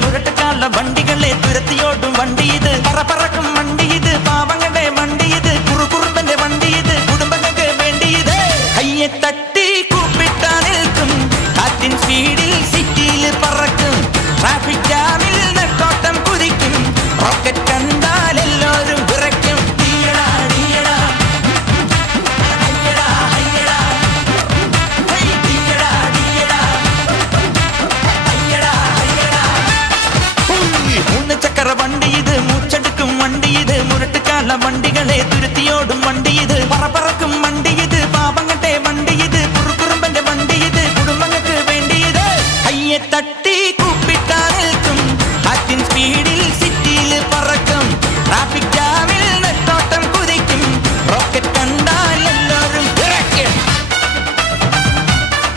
മുരട്ടുകാല വണ്ടികളെ തുരത്തിയോടും വണ്ടി ഇത് പറക്കും വണ്ടി ഇത് പാവങ്ങളുടെ വണ്ടി ഇത് കുറുകുറുമ്പന്റെ വണ്ടി ഇത് കുടുംബങ്ങൾക്ക് വേണ്ടി ഇത് കയ്യെ തട്ടി കൂപ്പിട്ടാ നിൽക്കും കാറ്റിൻ സ്പീഡിൽ സിറ്റിയിൽ പറക്കും ട്രാഫിക് ജാമിൽ നെട്ടോട്ടം കുതിക്കും റോക്കറ്റ് കണ്ടാൽ എല്ലാവരും വിറയ്ക്കും വണ്ടി ഇത് മൂച്ചെടുക്കും വണ്ടി ഇത് മുരട്ടുകാല വണ്ടികളെ തുരുത്തിയോടും വണ്ടി ഇത്